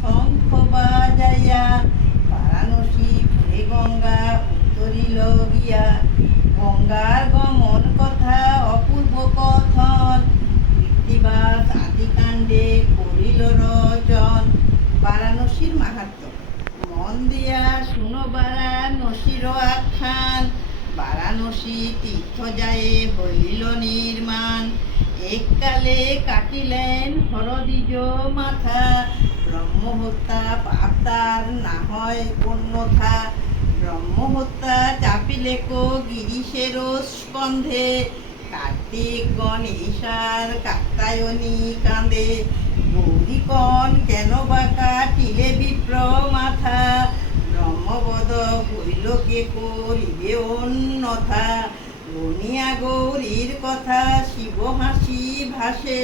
শঙ্খ বাজাইয়া বারাণসী ফুলে গঙ্গা উত্তরিল গিয়া। গঙ্গার গমন কথা অপূর্ব কথন, কৃত্তিবাস আদিকাণ্ডে করিল রচন। বারাণসীর মাহাত্ম্য মন দিয়া শুনো বারাণসীর আখ্যান। বারাণসী তীর্থ যায় হইল নির্মাণ, এককালে কাটিলেন হরদ্বিজ মাথা। ব্রহ্মহত্যা পাপ তার না হয় অন্যথা, ব্রহ্মহত্যা চাপিলে কো গিরিশের স্কন্ধে। কার্তিক গণেশার কাত্যায়নী কাঁদে, গৌরীকণ কেন বা কাটিলে বিপ্র মাথা। ব্রহ্মবধ হইল কে করিবে অন্যথা, রনিয়া গৌরীর কথা শিব হাসি ভাসে।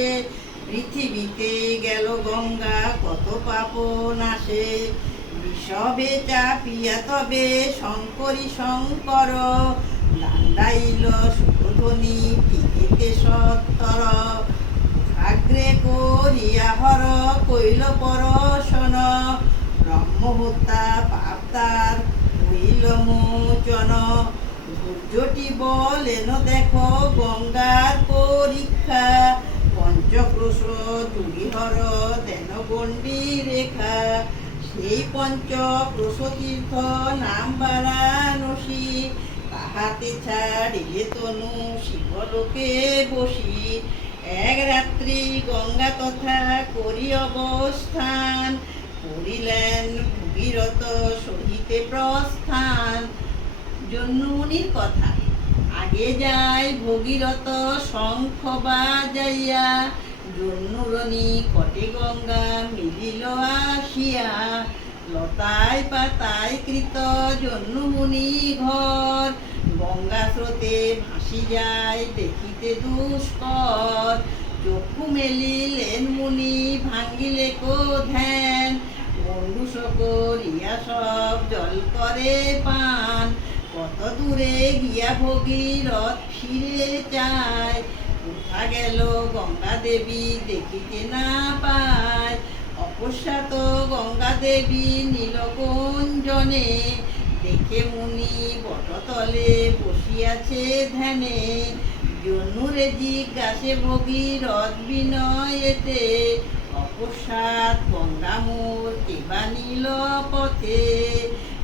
পৃথিবীতে গেল গঙ্গা কত পাপ নাশে, বিষবে চাপিয়া তবে শঙ্করী শঙ্কর। দাণ্ডাইল সুরধ্বনি তীরেতে সত্তর, আগ্রে করিয়া হর কইল পরশন। ব্রহ্মহত্যা পাপ তার হইল মোচন, ধৈর্যটি বলেন দেখো গঙ্গার পরীক্ষা। পঞ্চক্রোশ চুরিহর দেন গণ্ডী রেখা, সেই পঞ্চক্রোশ তীর্থ নাম বারাণসী। তাহাতে ছাড়িলে তনু শিবলোকে বসি, এক রাত্রি গঙ্গা তথা করি অবস্থান। করিলেন ভগীরথ সহিতে প্রস্থান। জন্মমুনির কথা আগে যায় ভগীরথ শঙ্খ বাজাইয়া। জন্মুরণী কটে গঙ্গা মিলিল আসিয়া, লতায় পাতায় কৃত জন্মমুনি ঘর। গঙ্গা স্রোতে ভাসি যায় দেখিতে দুষ্কর, চক্ষু মেলিলেন মুনি ভাঙ্গিলে কো ধ্যান। বন্ধু সকরিয়া সব জল করে পান, কত দূরে গিয়া ভগীরথ ফিরে চায়। কোথা গেল গঙ্গা দেবী দেখিতে না পায়, অকস্মাৎ গঙ্গা দেবী নীলকুঞ্জনে। দেখে মুনি বটতলে বসিয়াছে ধ্যানে, জন্মুরে জিজ্ঞাসে ভগীরথ বিনয়েতে। অকস্মাৎ গঙ্গা মোর কেবা নীল পথে,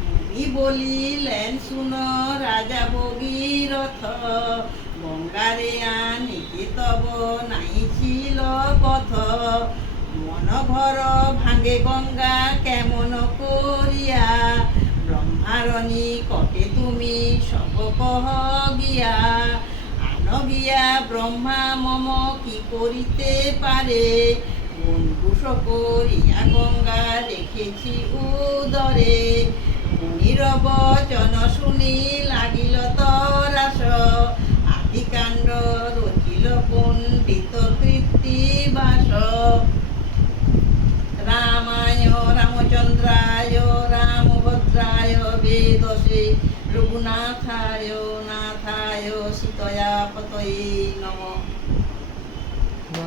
মুনি বলিলেন শুন রাজা ভগীরথ। গঙ্গারে আনিতে তব নাই ছিল পথ, মন ঘর ভাঙে গঙ্গা কেমন করিয়া। ব্রহ্মারণী কটে তুমি সব কহ গিয়া, আন গিয়া ব্রহ্মা মম কি করিতে পারে। বন্ধু সকরিয়া গঙ্গা রেখেছি উদরে, মুনির বচন শুনি লাগিল তরাস। আদিকাণ্ড রচিল পণ্ডিত কৃত্তিবাস। রামায় রামচন্দ্রায় রামভদ্রায় বেদসে, রঘুনাথায় নাথায় সীতয়া পতয়ে